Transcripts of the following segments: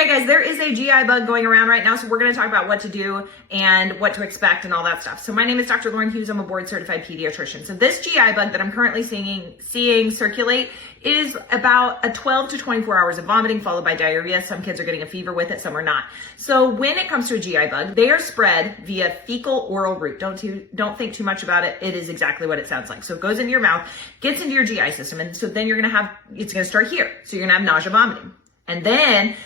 Okay guys, there is a GI bug going around right now, so we're going to talk about what to do and what to expect and all that stuff. So my name is Dr. Lauren Hughes. I'm a board certified pediatrician. So this GI bug that I'm currently seeing circulate is about a 12 to 24 hours of vomiting followed by diarrhea. Some kids are getting a fever with it, some are not. So when it comes to a GI bug, they are spread via fecal oral route. Don't think too much about it. It is exactly what it sounds like. So it goes into your mouth, gets into your GI system, and so then it's going to start here. So you're going to have nausea, vomiting. And then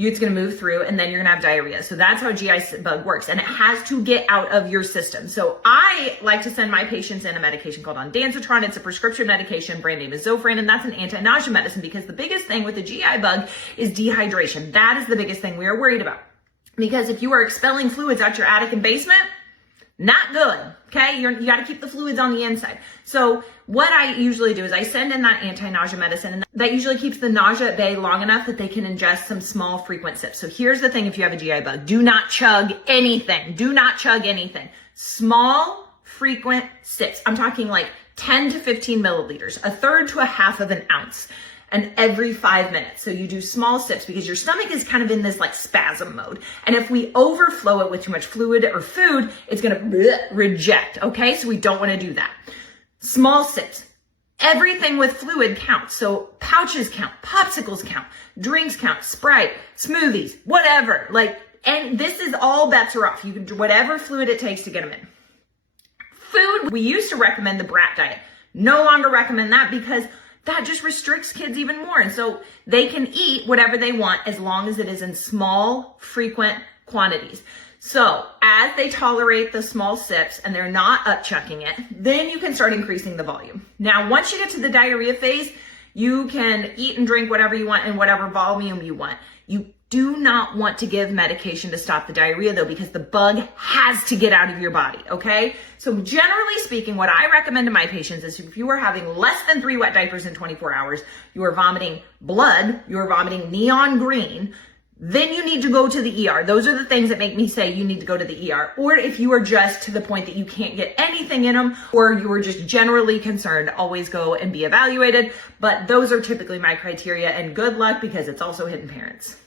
it's going to move through, and then you're going to have diarrhea. So that's how GI bug works, and it has to get out of your system. So I like to send my patients in a medication called ondansetron. It's a prescription medication, brand name is Zofran, and that's an anti-nausea medicine because the biggest thing with the GI bug is dehydration. That is the biggest thing we are worried about. Because if you are expelling fluids out your attic and basement, not good, okay? You got to keep the fluids on the inside. So what I usually do is I send in that anti-nausea medicine, and that usually keeps the nausea at bay long enough that they can ingest some small frequent sips. So here's the thing: if you have a GI bug, do not chug anything. Do not chug anything. Small frequent sips. I'm talking like 10 to 15 milliliters, a third to a half of an ounce. And every 5 minutes. So you do small sips because your stomach is kind of in this like spasm mode. And if we overflow it with too much fluid or food, it's going to reject. Okay. So we don't want to do that. Small sips. Everything with fluid counts. So pouches count, popsicles count, drinks count, Sprite, smoothies, whatever. And this is all bets are off. You can do whatever fluid it takes to get them in. Food. We used to recommend the brat diet. No longer recommend that because that just restricts kids even more. And so they can eat whatever they want as long as it is in small, frequent quantities. So as they tolerate the small sips and they're not upchucking it, then you can start increasing the volume. Now, once you get to the diarrhea phase, you can eat and drink whatever you want in whatever volume you want. You do not want to give medication to stop the diarrhea though, because the bug has to get out of your body, okay? So generally speaking, what I recommend to my patients is if you are having less than 3 wet diapers in 24 hours, you are vomiting blood, you are vomiting neon green, then you need to go to the ER. Those are the things that make me say you need to go to the ER. Or if you are just to the point that you can't get anything in them, or you are just generally concerned, always go and be evaluated. But those are typically my criteria, and good luck because it's also hidden parents.